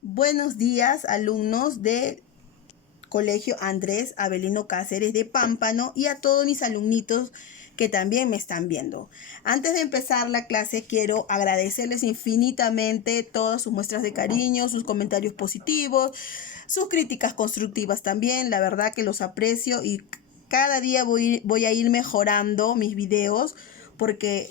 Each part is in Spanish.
Buenos días, alumnos del Colegio Andrés Avelino Cáceres de Pámpano y a todos mis alumnitos que también me están viendo. Antes de empezar la clase, quiero agradecerles infinitamente todas sus muestras de cariño, sus comentarios positivos, sus críticas constructivas también. La verdad que los aprecio y cada día voy a ir mejorando mis videos porque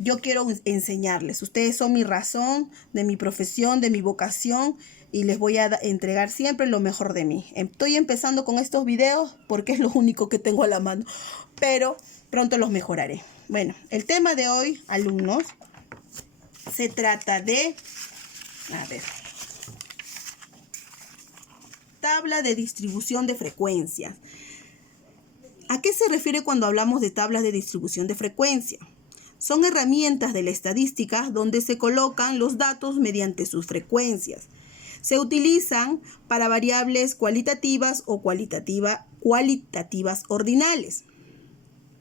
yo quiero enseñarles. Ustedes son mi razón de mi profesión, de mi vocación y les voy a entregar siempre lo mejor de mí. Estoy empezando con estos videos porque es lo único que tengo a la mano, pero pronto los mejoraré. Bueno, el tema de hoy, alumnos, se trata de, tabla de distribución de frecuencias. ¿A qué se refiere cuando hablamos de tablas de distribución de frecuencia? Son herramientas de la estadística donde se colocan los datos mediante sus frecuencias. Se utilizan para variables cualitativas o cualitativas ordinales.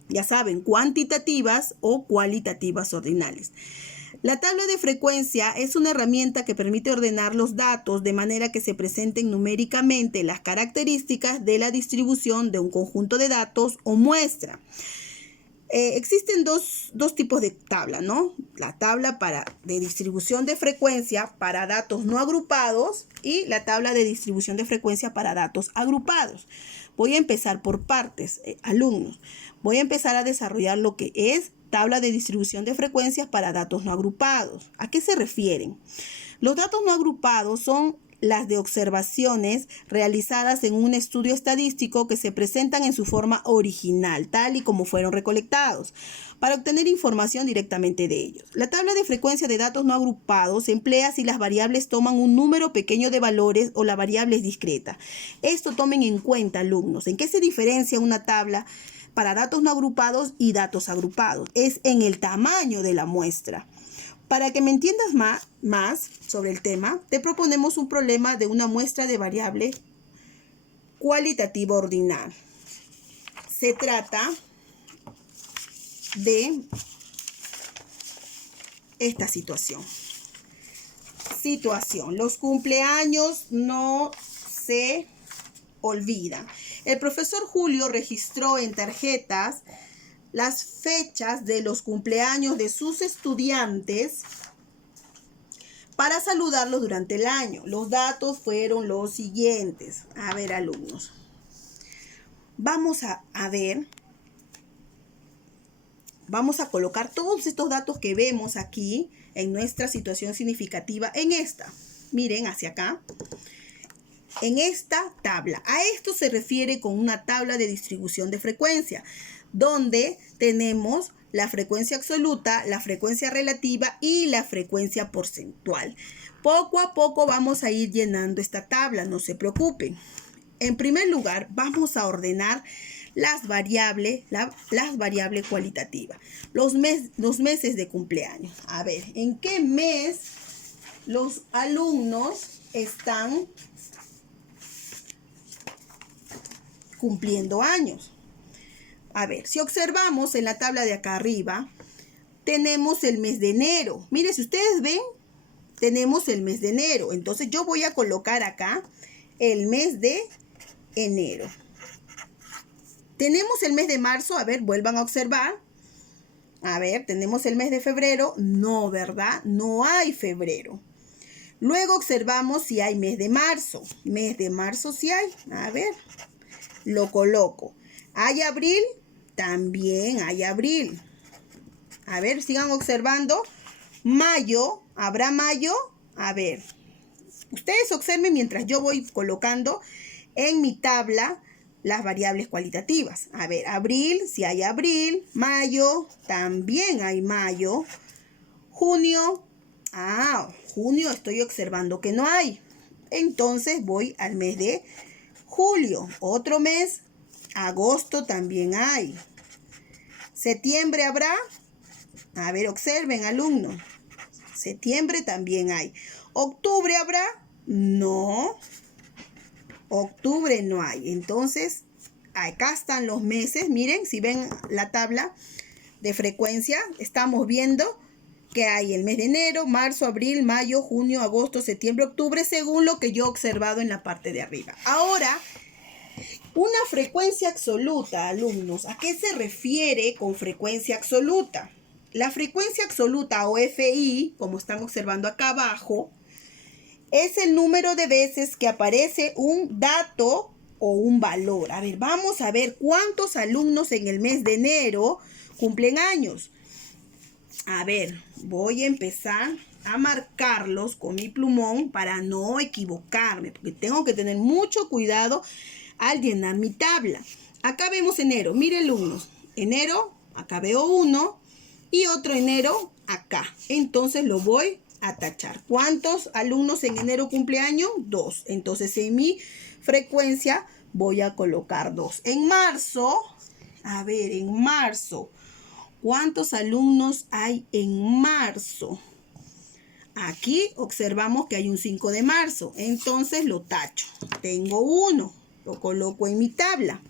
Ya saben, cuantitativas o cualitativas ordinales. La tabla de frecuencia es una herramienta que permite ordenar los datos de manera que se presenten numéricamente las características de la distribución de un conjunto de datos o muestra. Existen dos tipos de tabla, ¿no? La tabla de distribución de frecuencia para datos no agrupados y la tabla de distribución de frecuencia para datos agrupados. Voy a empezar por partes, alumnos. Voy a empezar a desarrollar lo que es tabla de distribución de frecuencias para datos no agrupados. ¿A qué se refieren? Los datos no agrupados son las de observaciones realizadas en un estudio estadístico que se presentan en su forma original, tal y como fueron recolectados, para obtener información directamente de ellos. La tabla de frecuencia de datos no agrupados se emplea si las variables toman un número pequeño de valores o la variable es discreta. Esto tomen en cuenta, alumnos. ¿En qué se diferencia una tabla para datos no agrupados y datos agrupados? Es en el tamaño de la muestra. Para que me entiendas más sobre el tema, te proponemos un problema de una muestra de variable cualitativa ordinal. Se trata de esta situación. Los cumpleaños no se olvidan. El profesor Julio registró en tarjetas las fechas de los cumpleaños de sus estudiantes para saludarlos durante el año. Los datos fueron los siguientes. A ver, alumnos. Vamos a colocar todos estos datos que vemos aquí en nuestra situación significativa en esta. Miren hacia acá. En esta tabla. A esto se refiere con una tabla de distribución de frecuencia, donde tenemos la frecuencia absoluta, la frecuencia relativa y la frecuencia porcentual. Poco a poco vamos a ir llenando esta tabla, no se preocupen. En primer lugar, vamos a ordenar las variables cualitativas, los meses de cumpleaños. A ver, ¿en qué mes los alumnos están cumpliendo años? A ver, si observamos en la tabla de acá arriba, tenemos el mes de enero. Mire, si ustedes ven, tenemos el mes de enero. Entonces yo voy a colocar acá el mes de enero. Tenemos el mes de marzo. A ver, vuelvan a observar. A ver, tenemos el mes de febrero. No, ¿verdad? No hay febrero. Luego observamos si hay mes de marzo. Mes de marzo sí hay. A ver, lo coloco. ¿Hay abril? También hay abril. A ver, sigan observando. Mayo, ¿habrá mayo? A ver, ustedes observen mientras yo voy colocando en mi tabla las variables cualitativas. A ver, abril, si hay abril. Mayo, también hay mayo. Junio, junio estoy observando que no hay. Entonces voy al mes de julio. Otro mes. Agosto también hay. ¿Septiembre habrá? A ver, observen, alumnos. Septiembre también hay. ¿Octubre habrá? No. Octubre no hay. Entonces, acá están los meses. Miren, si ven la tabla de frecuencia, estamos viendo que hay el mes de enero, marzo, abril, mayo, junio, agosto, septiembre, octubre, según lo que yo he observado en la parte de arriba. Ahora, una frecuencia absoluta, alumnos. ¿A qué se refiere con frecuencia absoluta? La frecuencia absoluta o FI, como están observando acá abajo, es el número de veces que aparece un dato o un valor. A ver, vamos a ver cuántos alumnos en el mes de enero cumplen años. A ver, voy a empezar a marcarlos con mi plumón para no equivocarme, porque tengo que tener mucho cuidado al llenar mi tabla. Acá vemos enero. Miren, alumnos. Enero, acá veo uno y otro enero acá. Entonces lo voy a tachar. ¿Cuántos alumnos en enero cumpleaños? 2. Entonces en mi frecuencia voy a colocar 2. En marzo, a ver, en marzo, ¿cuántos alumnos hay en marzo? Aquí observamos que hay un 5 de marzo. Entonces lo tacho. Tengo 1. Lo coloco en mi tabla.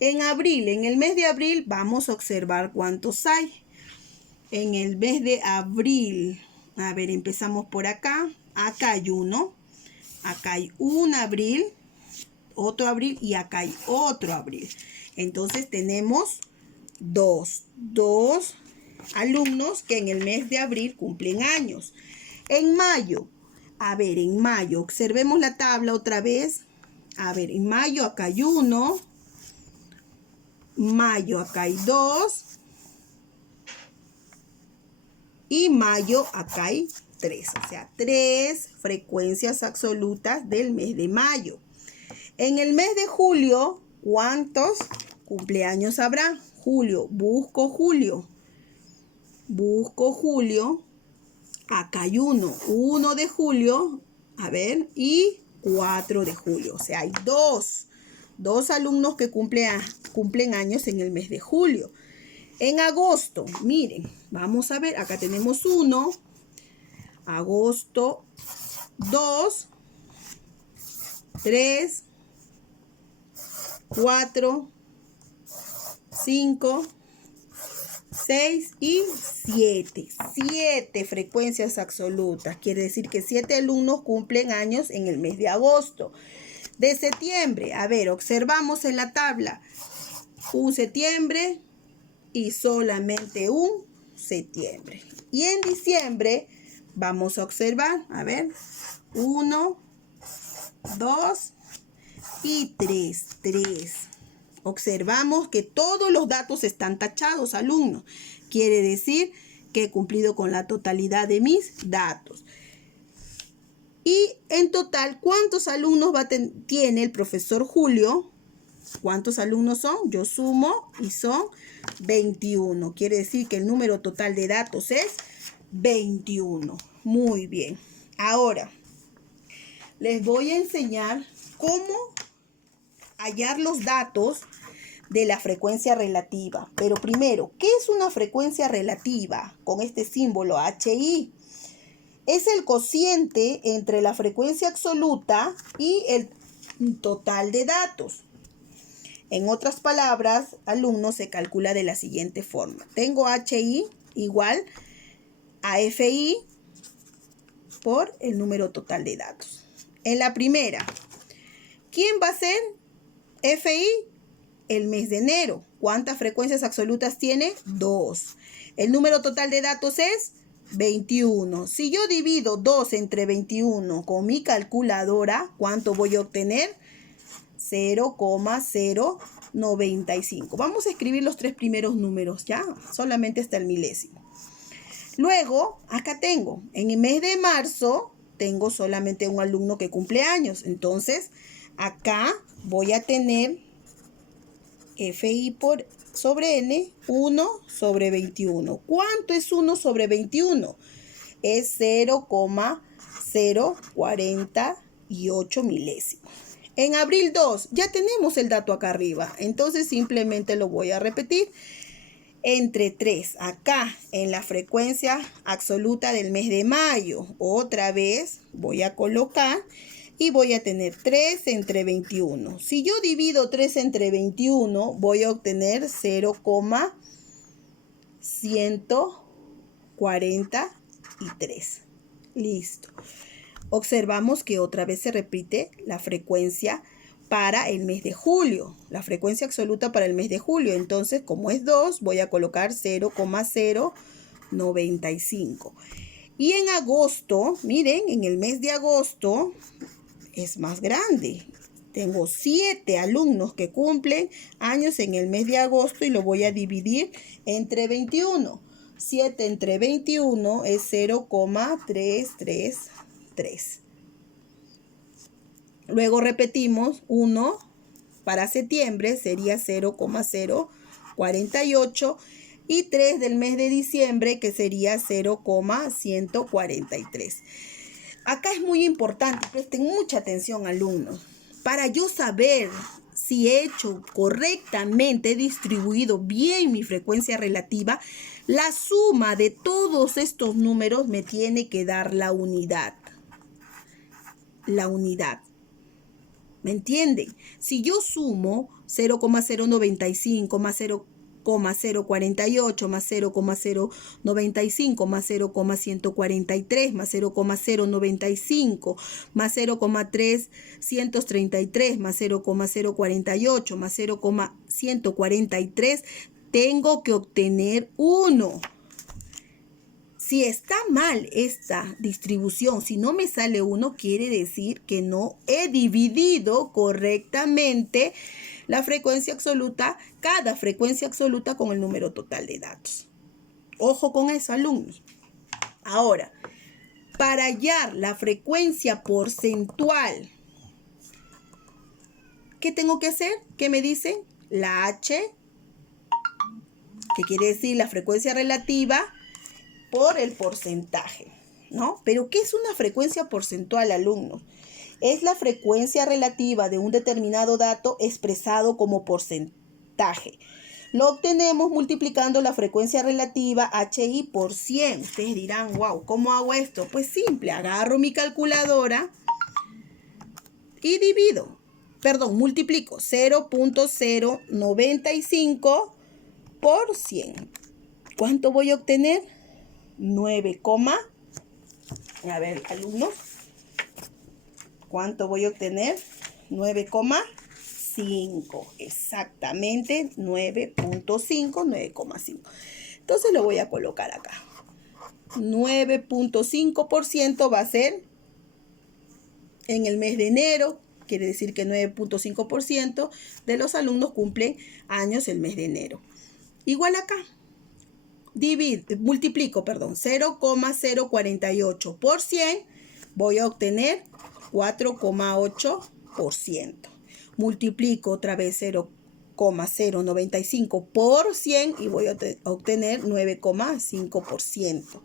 En abril, en el mes de abril, vamos a observar cuántos hay. En el mes de abril, a ver, empezamos por acá. Acá hay 1. Acá hay un abril, otro abril y acá hay otro abril. Entonces tenemos 2 alumnos que en el mes de abril cumplen años. En mayo, a ver, en mayo, observemos la tabla otra vez. A ver, en mayo acá hay 1, mayo acá hay 2 y mayo acá hay 3. O sea, 3 frecuencias absolutas del mes de mayo. En el mes de julio, ¿cuántos cumpleaños habrá? Julio, busco julio. Busco julio. Acá hay 1 de julio, a ver, y 4 de julio. O sea, hay 2 alumnos que cumplen años en el mes de julio. En agosto, miren, vamos a ver, acá tenemos 1, agosto, 2, 3, 4, 5, 6 y 7. 7 frecuencias absolutas. Quiere decir que 7 alumnos cumplen años en el mes de agosto. De septiembre, a ver, observamos en la tabla. Un septiembre y solamente un septiembre. Y en diciembre vamos a observar, a ver, 1, 2 y 3. Observamos que todos los datos están tachados, alumnos. Quiere decir que he cumplido con la totalidad de mis datos. Y en total, ¿cuántos alumnos tiene el profesor Julio? ¿Cuántos alumnos son? Yo sumo y son 21. Quiere decir que el número total de datos es 21. Muy bien. Ahora, les voy a enseñar cómo hallar los datos de la frecuencia relativa. Pero primero, ¿qué es una frecuencia relativa? Con este símbolo HI. Es el cociente entre la frecuencia absoluta y el total de datos. En otras palabras, alumnos, se calcula de la siguiente forma. Tengo HI igual a FI por el número total de datos. En la primera, ¿quién va a ser FI? El mes de enero. ¿Cuántas frecuencias absolutas tiene? 2. El número total de datos es 21. Si yo divido 2 entre 21 con mi calculadora, ¿cuánto voy a obtener? 0,095. Vamos a escribir los 3 primeros números, ¿ya? Solamente hasta el milésimo. Luego, acá tengo, en el mes de marzo, tengo solamente un alumno que cumple años. Entonces, acá voy a tener FI sobre N, 1 sobre 21. ¿Cuánto es 1 sobre 21? Es 0,048 milésimos. En abril 2, ya tenemos el dato acá arriba. Entonces, simplemente lo voy a repetir. Entre 3, acá en la frecuencia absoluta del mes de mayo. Otra vez voy a colocar y voy a tener 3 entre 21. Si yo divido 3 entre 21, voy a obtener 0,100. 43. Listo. Observamos que otra vez se repite la frecuencia para el mes de julio. La frecuencia absoluta para el mes de julio. Entonces, como es 2, voy a colocar 0,095. Y en agosto, miren, en el mes de agosto es más grande. Tengo 7 alumnos que cumplen años en el mes de agosto y lo voy a dividir entre 21. 7 entre 21 es 0,333. Luego repetimos 1 para septiembre sería 0,048 y 3 del mes de diciembre que sería 0,143. Acá es muy importante, presten mucha atención alumnos. Para yo saber si he hecho correctamente, he distribuido bien mi frecuencia relativa, la suma de todos estos números me tiene que dar la unidad. La unidad. ¿Me entienden? Si yo sumo 0,095 más 0,048 más 0,095 más 0,143 más 0,095 más 0,333 más 0,048 más 0,143, tengo que obtener 1. Si está mal esta distribución, si no me sale 1, quiere decir que no he dividido correctamente la frecuencia absoluta, cada frecuencia absoluta con el número total de datos. Ojo con eso, alumnos. Ahora, para hallar la frecuencia porcentual, ¿qué tengo que hacer? ¿Qué me dicen? La H, que quiere decir la frecuencia relativa, por el porcentaje, ¿no? Pero ¿qué es una frecuencia porcentual, alumnos? Es la frecuencia relativa de un determinado dato expresado como porcentaje. Lo obtenemos multiplicando la frecuencia relativa HI por 100. Ustedes dirán, wow, ¿cómo hago esto? Pues simple, agarro mi calculadora y multiplico 0,095 por 100. ¿Cuánto voy a obtener? 9, a ver, alumnos, ¿cuánto voy a obtener? 9,5, exactamente 9.5, 9,5. Entonces lo voy a colocar acá. 9.5% va a ser en el mes de enero, quiere decir que 9.5% de los alumnos cumplen años el mes de enero. Igual acá. Multiplico 0,048 por 100, voy a obtener 4,8%. Multiplico otra vez 0,095 por 100 y voy a obtener 9,5%.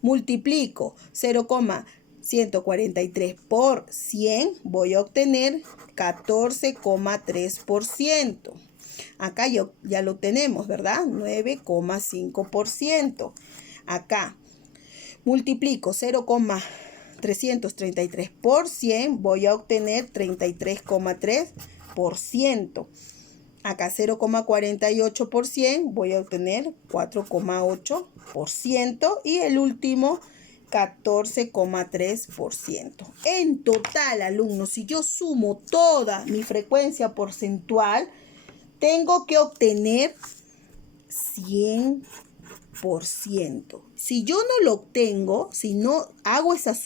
Multiplico 0,143 por 100, voy a obtener 14,3%. Acá ya lo tenemos, ¿verdad? 9,5%. Acá multiplico 0,333 por 100, voy a obtener 33,3%. Acá 0,48 por 100, voy a obtener 4,8%. Y el último, 14,3%. En total, alumnos, si yo sumo toda mi frecuencia porcentual, tengo que obtener 100%. Si yo no lo obtengo, si no hago esa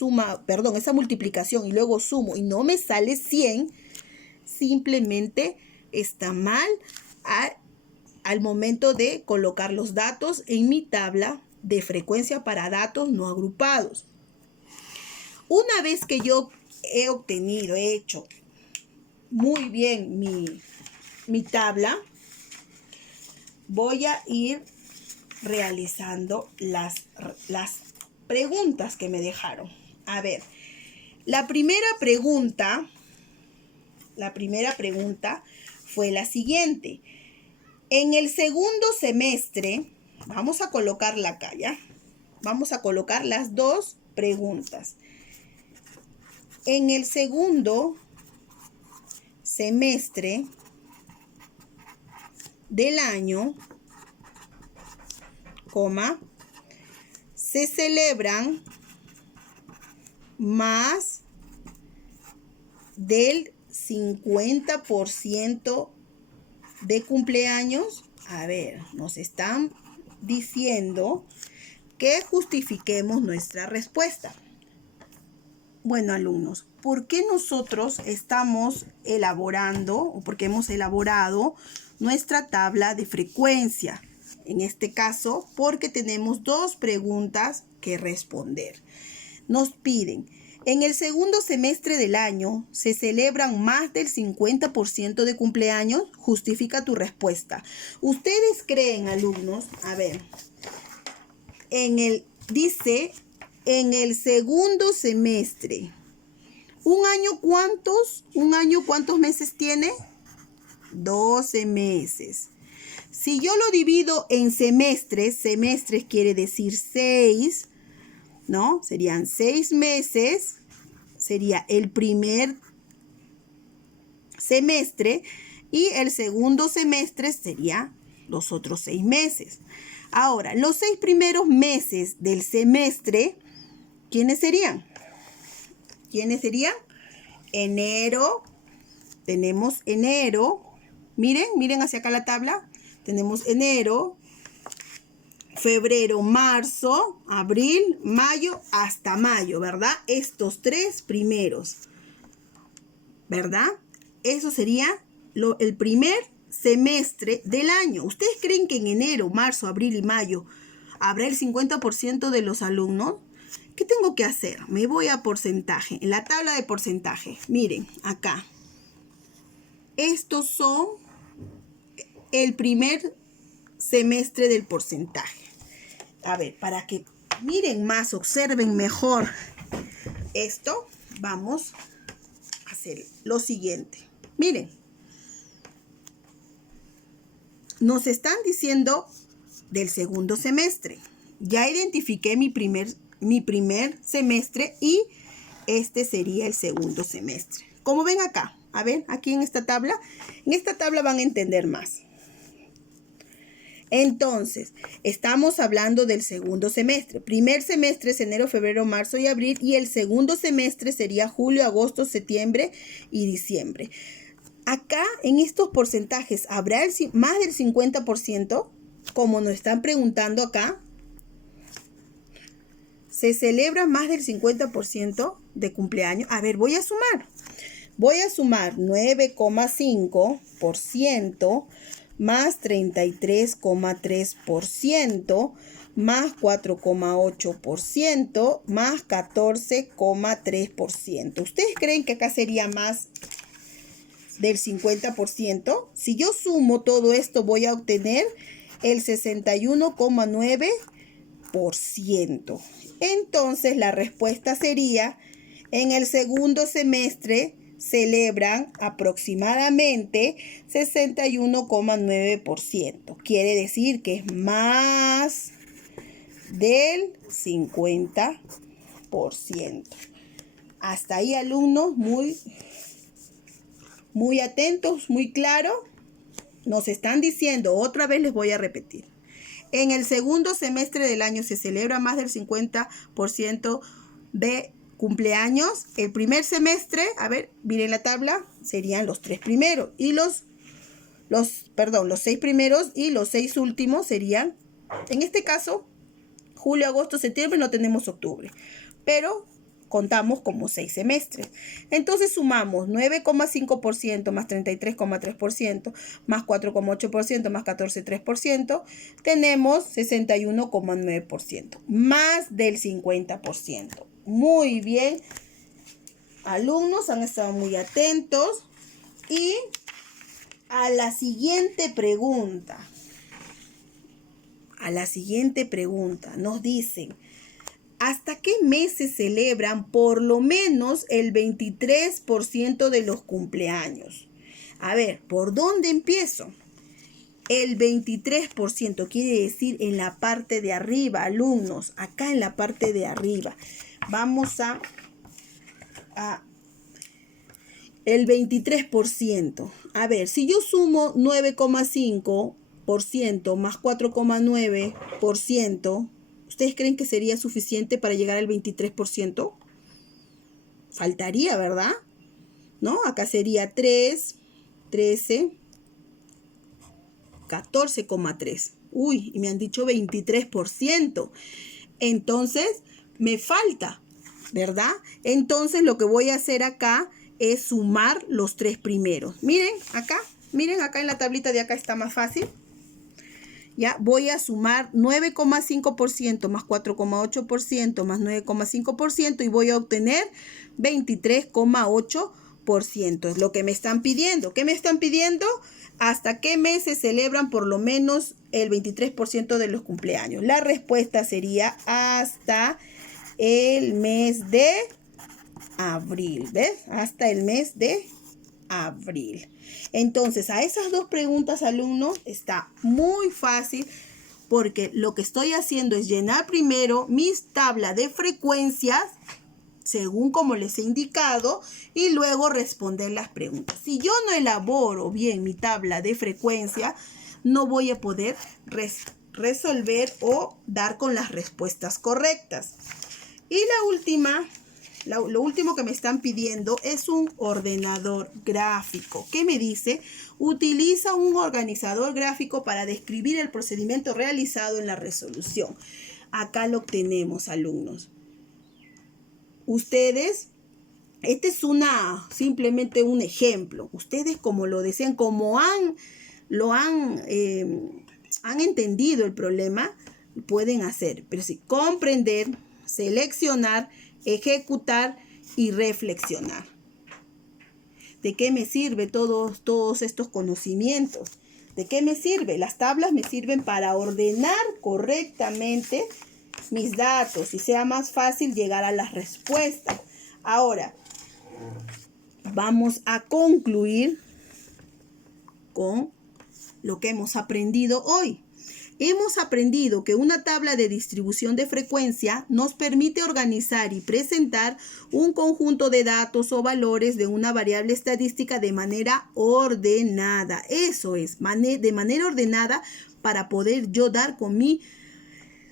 multiplicación y luego sumo y no me sale 100, simplemente está mal al momento de colocar los datos en mi tabla de frecuencia para datos no agrupados. Una vez que yo he hecho muy bien mi tabla, voy a ir realizando las preguntas que me dejaron. A ver, la primera pregunta fue la siguiente. En el segundo semestre, vamos a colocarla acá, ¿ya? Vamos a colocar las dos preguntas. En el segundo semestre del año, se celebran más del 50% de cumpleaños. A ver, nos están diciendo que justifiquemos nuestra respuesta. Bueno, alumnos, ¿por qué nosotros estamos elaborando o porque hemos elaborado nuestra tabla de frecuencia? En este caso, porque tenemos dos preguntas que responder. Nos piden, en el segundo semestre del año, ¿se celebran más del 50% de cumpleaños? Justifica tu respuesta. ¿Ustedes creen, alumnos? A ver, dice, en el segundo semestre, ¿un año cuántos meses tiene? 12 meses. Si yo lo divido en semestres quiere decir 6, ¿no? Serían 6 meses, sería el primer semestre y el segundo semestre sería los otros 6 meses. Ahora, los 6 primeros meses del semestre, ¿quiénes serían? Enero, tenemos enero, miren hacia acá la tabla, tenemos enero, febrero, marzo, abril, mayo, hasta mayo, ¿verdad? Estos 3 primeros, ¿verdad? Eso sería el primer semestre del año. ¿Ustedes creen que en enero, marzo, abril y mayo habrá el 50% de los alumnos? ¿Qué tengo que hacer? Me voy a porcentaje. En la tabla de porcentaje, miren, acá. Estos son el primer semestre del porcentaje. A ver, para que miren más, observen mejor esto, vamos a hacer lo siguiente. Miren, nos están diciendo del segundo semestre. Ya identifiqué mi primer semestre y este sería el segundo semestre. Como ven acá, a ver, aquí en esta tabla van a entender más. Entonces, estamos hablando del segundo semestre. Primer semestre es enero, febrero, marzo y abril. Y el segundo semestre sería julio, agosto, septiembre y diciembre. Acá, en estos porcentajes, ¿habrá más del 50%? Como nos están preguntando acá. ¿Se celebra más del 50% de cumpleaños? A ver, voy a sumar. Voy a sumar 9,5% más 33,3%, más 4,8%, más 14,3%. ¿Ustedes creen que acá sería más del 50%? Si yo sumo todo esto, voy a obtener el 61,9%. Entonces, la respuesta sería, en el segundo semestre, celebran aproximadamente 61,9%. Quiere decir que es más del 50%. Hasta ahí, alumnos, muy atentos, muy claro. Nos están diciendo, otra vez les voy a repetir. En el segundo semestre del año se celebra más del 50% de cumpleaños. El primer semestre, a ver, miren la tabla, serían los 3 primeros. Y los 6 primeros y los 6 últimos serían, en este caso, julio, agosto, septiembre, no tenemos octubre. Pero contamos como 6 semestres. Entonces sumamos 9,5% más 33,3% más 4,8% más 14,3%. Tenemos 61,9%. Más del 50%. Muy bien. Alumnos han estado muy atentos. Y a la siguiente pregunta. Nos dicen, ¿hasta qué mes se celebran por lo menos el 23% de los cumpleaños? A ver, ¿por dónde empiezo? El 23% quiere decir en la parte de arriba, alumnos, acá en la parte de arriba. Vamos a el 23%. A ver, si yo sumo 9,5% más 4,9%, ¿Ustedes creen que sería suficiente para llegar al 23%? Faltaría, ¿verdad? ¿No? Acá sería 3, 13, 14,3. Uy, y me han dicho 23%. Entonces, me falta, ¿verdad? Entonces, lo que voy a hacer acá es sumar los 3 primeros. Miren acá en la tablita de acá está más fácil. Ya voy a sumar 9,5% más 4,8% más 9,5% y voy a obtener 23,8%. Es lo que me están pidiendo. ¿Qué me están pidiendo? ¿Hasta qué mes se celebran por lo menos el 23% de los cumpleaños? La respuesta sería hasta el mes de abril. ¿Ves? Hasta el mes de abril. Entonces, a esas dos preguntas, alumnos, está muy fácil porque lo que estoy haciendo es llenar primero mis tablas de frecuencias según como les he indicado y luego responder las preguntas. Si yo no elaboro bien mi tabla de frecuencia, no voy a poder resolver o dar con las respuestas correctas. Y lo último que me están pidiendo es un ordenador gráfico. ¿Qué me dice? Utiliza un organizador gráfico para describir el procedimiento realizado en la resolución. Acá lo tenemos, alumnos. Ustedes, este es simplemente un ejemplo. Ustedes como lo desean, como han entendido el problema, pueden hacer. Pero sí, comprender, seleccionar, ejecutar y reflexionar. ¿De qué me sirve todos estos conocimientos? ¿De qué me sirve? Las tablas me sirven para ordenar correctamente mis datos y sea más fácil llegar a las respuestas. Ahora, vamos a concluir con lo que hemos aprendido hoy. Hemos aprendido que una tabla de distribución de frecuencia nos permite organizar y presentar un conjunto de datos o valores de una variable estadística de manera ordenada. Eso es, de manera ordenada para poder yo dar con mi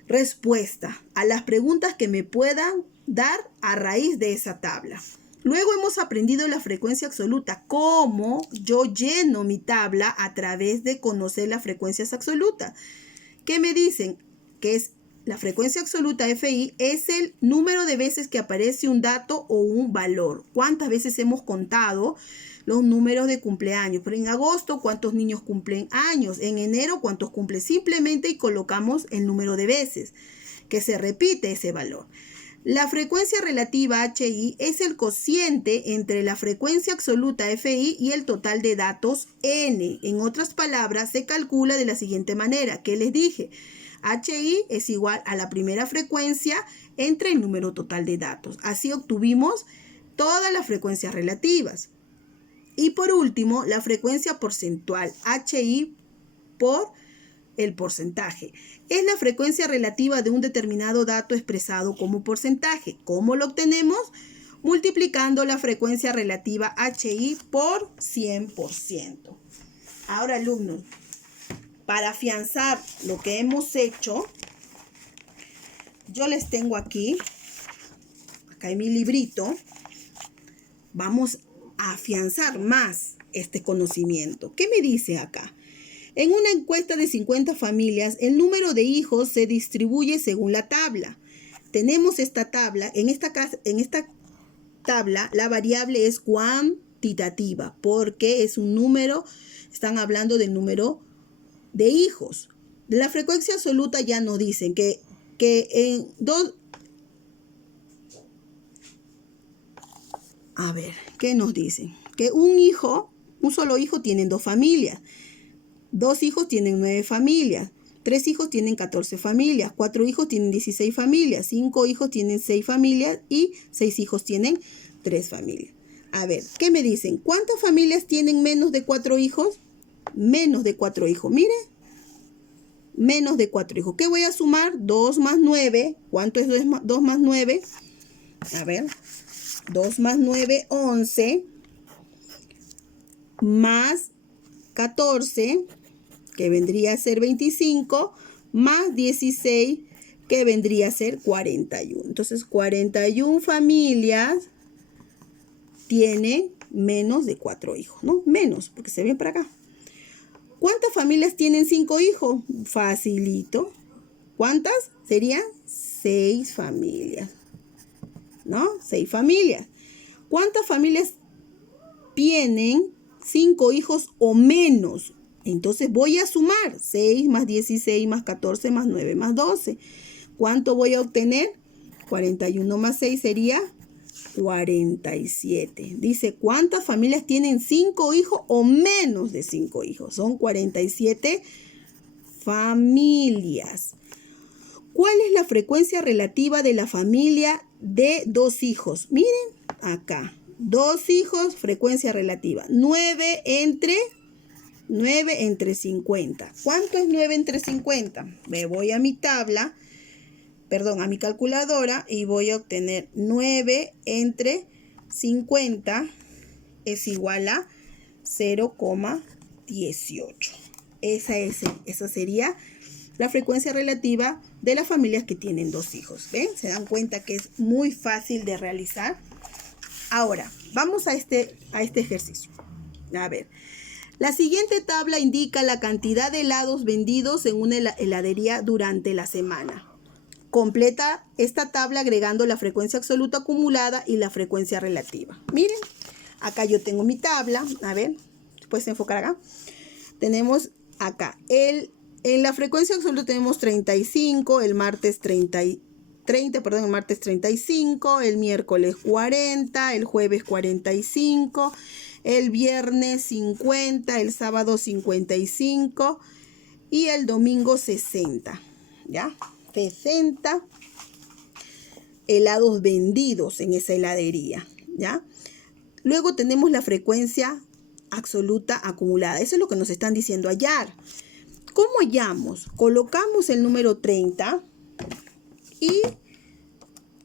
respuesta a las preguntas que me puedan dar a raíz de esa tabla. Luego hemos aprendido la frecuencia absoluta, cómo yo lleno mi tabla a través de conocer las frecuencias absolutas. ¿Qué me dicen? Que es la frecuencia absoluta FI es el número de veces que aparece un dato o un valor. ¿Cuántas veces hemos contado los números de cumpleaños? Pero en agosto, ¿cuántos niños cumplen años? En enero, ¿cuántos cumplen? Simplemente y colocamos el número de veces que se repite ese valor. La frecuencia relativa HI es el cociente entre la frecuencia absoluta FI y el total de datos N. En otras palabras, se calcula de la siguiente manera. ¿Qué les dije? HI es igual a la primera frecuencia entre el número total de datos. Así obtuvimos todas las frecuencias relativas. Y por último, la frecuencia porcentual, HI por el porcentaje. Es la frecuencia relativa de un determinado dato expresado como porcentaje. ¿Cómo lo obtenemos? Multiplicando la frecuencia relativa HI por 100%. Ahora, alumnos, para afianzar lo que hemos hecho, yo les tengo aquí, acá en mi librito, vamos a afianzar más este conocimiento. ¿Qué me dice acá? En una encuesta de 50 familias, el número de hijos se distribuye según la tabla. Tenemos esta tabla. En esta tabla, la variable es cuantitativa, porque es un número, están hablando del número de hijos. De la frecuencia absoluta ya nos dicen que en dos... A ver, ¿qué nos dicen? Que un solo hijo tienen 2 familias. 2 hijos tienen 9 familias, 3 hijos tienen 14 familias, 4 hijos tienen 16 familias, 5 hijos tienen 6 familias y 6 hijos tienen 3 familias. A ver, ¿qué me dicen? ¿Cuántas familias tienen menos de 4 hijos? Menos de 4 hijos, mire. Menos de 4 hijos. ¿Qué voy a sumar? 2 más 9. ¿Cuánto es 2 más 9? A ver, 2 más 9, 11. Más 14, que vendría a ser 25, más 16, que vendría a ser 41. Entonces, 41 familias tienen menos de 4 hijos, ¿no? Menos, porque se ven para acá. ¿Cuántas familias tienen 5 hijos? Facilito. ¿Cuántas? Serían 6 familias, ¿no? 6 familias. ¿Cuántas familias tienen 5 hijos o menos? Entonces voy a sumar 6 más 16 más 14 más 9 más 12. ¿Cuánto voy a obtener? 41 más 6 sería 47. Dice, ¿cuántas familias tienen 5 hijos o menos de 5 hijos? Son 47 familias. ¿Cuál es la frecuencia relativa de la familia de 2 hijos? Miren acá. 2 hijos, frecuencia relativa. 9 entre 50. ¿Cuánto es 9 entre 50? Me voy a mi tabla, a mi calculadora y voy a obtener 9 entre 50 es igual a 0,18. Esa sería la frecuencia relativa de las familias que tienen 2 hijos. ¿Ven? Se dan cuenta que es muy fácil de realizar. Ahora, vamos a este ejercicio. A ver. La siguiente tabla indica la cantidad de helados vendidos en una heladería durante la semana. Completa esta tabla agregando la frecuencia absoluta acumulada y la frecuencia relativa. Miren, acá yo tengo mi tabla. A ver, puedes enfocar acá. Tenemos acá, en la frecuencia absoluta tenemos 35, el martes 35, el miércoles 40, el jueves 45, el viernes 50, el sábado 55 y el domingo 60, ¿ya? 60 helados vendidos en esa heladería, ¿ya? Luego tenemos la frecuencia absoluta acumulada. Eso es lo que nos están diciendo hallar. ¿Cómo hallamos? Colocamos el número 30 y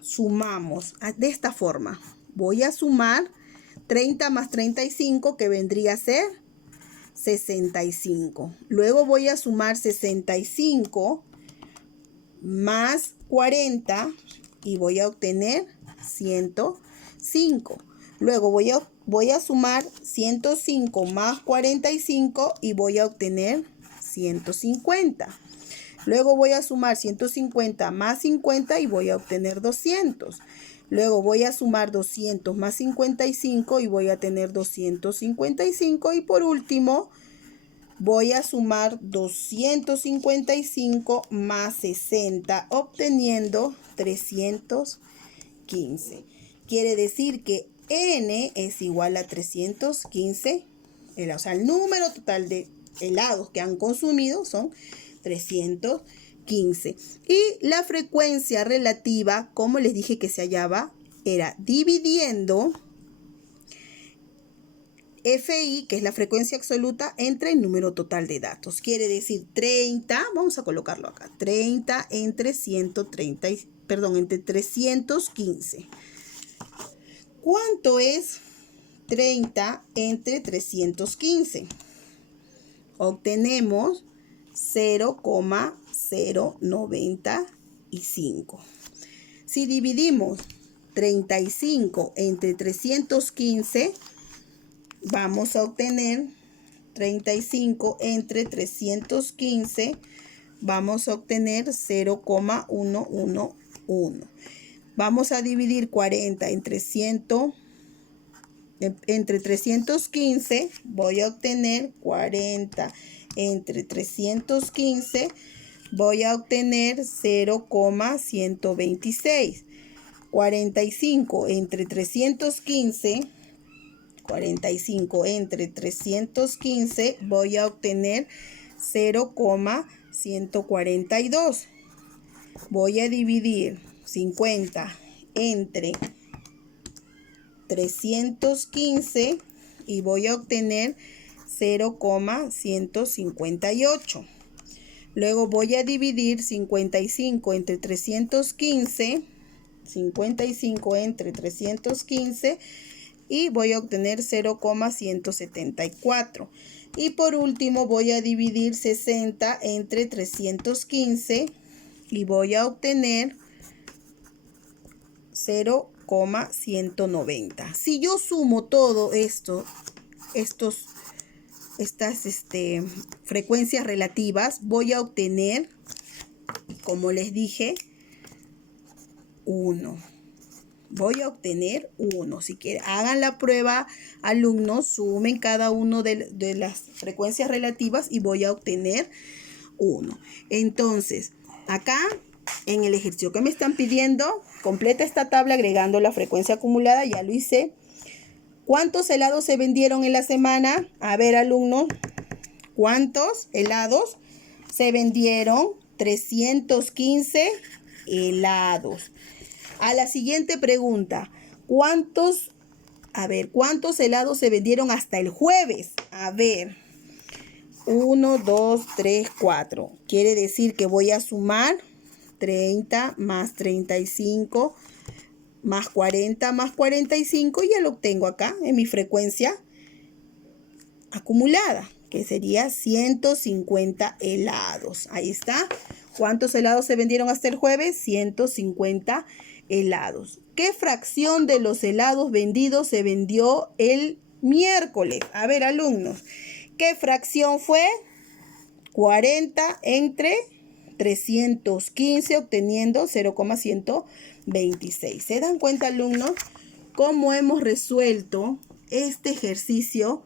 sumamos de esta forma. Voy a sumar 30 más 35, que vendría a ser 65. Luego voy a sumar 65 más 40 y voy a obtener 105. Luego voy a sumar 105 más 45 y voy a obtener 150. Luego voy a sumar 150 más 50 y voy a obtener 200. Luego voy a sumar 200 más 55 y voy a tener 255. Y por último, voy a sumar 255 más 60, obteniendo 315. Quiere decir que N es igual a 315. O sea, el número total de helados que han consumido son 315. Y la frecuencia relativa, como les dije que se hallaba, era dividiendo FI, que es la frecuencia absoluta, entre el número total de datos. Quiere decir 30, vamos a colocarlo acá, 30 entre 315. ¿Cuánto es 30 entre 315? Obtenemos 0,095. Si dividimos 35 entre 315, vamos a obtener 35 entre 315, vamos a obtener 0,111. Vamos a dividir 40 entre 315, voy a obtener 40 entre 315, voy a obtener 0,126. 45 entre 315, voy a obtener 0,142. Voy a dividir 50 entre 315 y voy a obtener 0,158. Luego voy a dividir 55 entre 315, y voy a obtener 0,174. Y por último voy a dividir 60 entre 315 y voy a obtener 0,190. Si yo sumo todo esto, estas frecuencias relativas, voy a obtener, como les dije, 1. Voy a obtener 1. Si quieren, hagan la prueba, alumnos, sumen cada uno de las frecuencias relativas y voy a obtener 1. Entonces, acá en el ejercicio que me están pidiendo, completa esta tabla agregando la frecuencia acumulada. Ya lo hice. ¿Cuántos helados se vendieron en la semana? A ver, alumnos, ¿cuántos helados se vendieron? 315 helados. A la siguiente pregunta, ¿cuántos helados se vendieron hasta el jueves? A ver, 1, 2, 3, 4. Quiere decir que voy a sumar 30 más 35 más 40 más 45 y ya lo obtengo acá en mi frecuencia acumulada, que sería 150 helados. Ahí está. ¿Cuántos helados se vendieron hasta el jueves? 150 helados. ¿Qué fracción de los helados vendidos se vendió el miércoles? A ver, alumnos, ¿qué fracción fue? 40 entre 315, obteniendo 0,126. ¿Se dan cuenta, alumnos, cómo hemos resuelto este ejercicio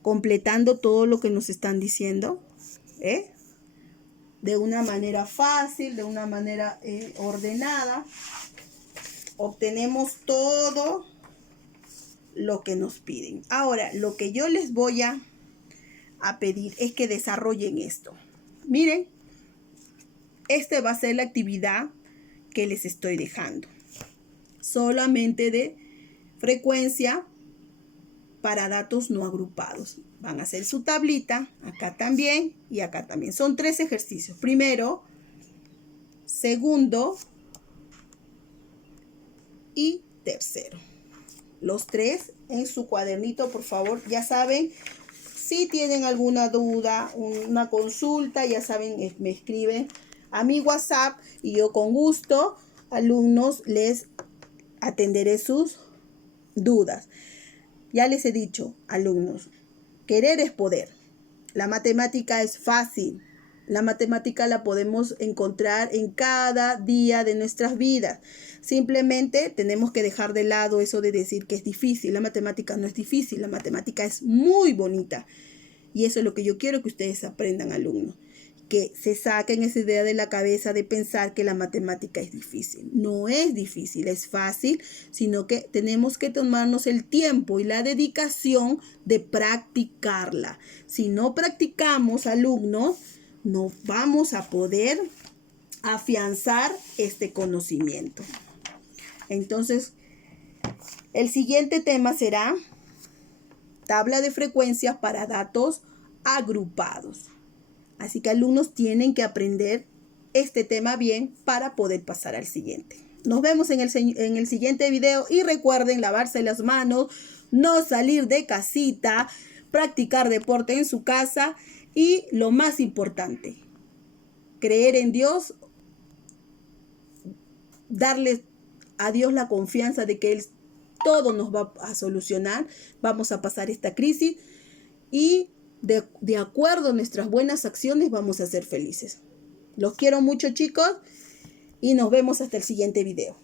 completando todo lo que nos están diciendo? De una manera fácil, de una manera ordenada. Obtenemos todo lo que nos piden. Ahora, lo que yo les voy a pedir es que desarrollen esto. Miren, esta va a ser la actividad que les estoy dejando. Solamente de frecuencia para datos no agrupados. Van a hacer su tablita, acá también y acá también. Son 3 ejercicios. Primero, segundo y tercero. Los 3 en su cuadernito, por favor. Ya saben, si tienen alguna duda, una consulta, ya saben, me escriben a mi WhatsApp y yo con gusto, alumnos, les atenderé sus dudas. Ya les he dicho, alumnos, querer es poder. La matemática es fácil. La matemática la podemos encontrar en cada día de nuestras vidas. Simplemente tenemos que dejar de lado eso de decir que es difícil. La matemática no es difícil, la matemática es muy bonita. Y eso es lo que yo quiero que ustedes aprendan, alumnos. Que se saquen esa idea de la cabeza de pensar que la matemática es difícil. No es difícil, es fácil, sino que tenemos que tomarnos el tiempo y la dedicación de practicarla. Si no practicamos, alumnos, no vamos a poder afianzar este conocimiento. Entonces, el siguiente tema será tabla de frecuencias para datos agrupados. Así que alumnos tienen que aprender este tema bien para poder pasar al siguiente. Nos vemos en el siguiente video y recuerden lavarse las manos, no salir de casita, practicar deporte en su casa y lo más importante, creer en Dios, darle a Dios la confianza de que Él todo nos va a solucionar. Vamos a pasar esta crisis y de acuerdo a nuestras buenas acciones vamos a ser felices. Los quiero mucho, chicos, y nos vemos hasta el siguiente video.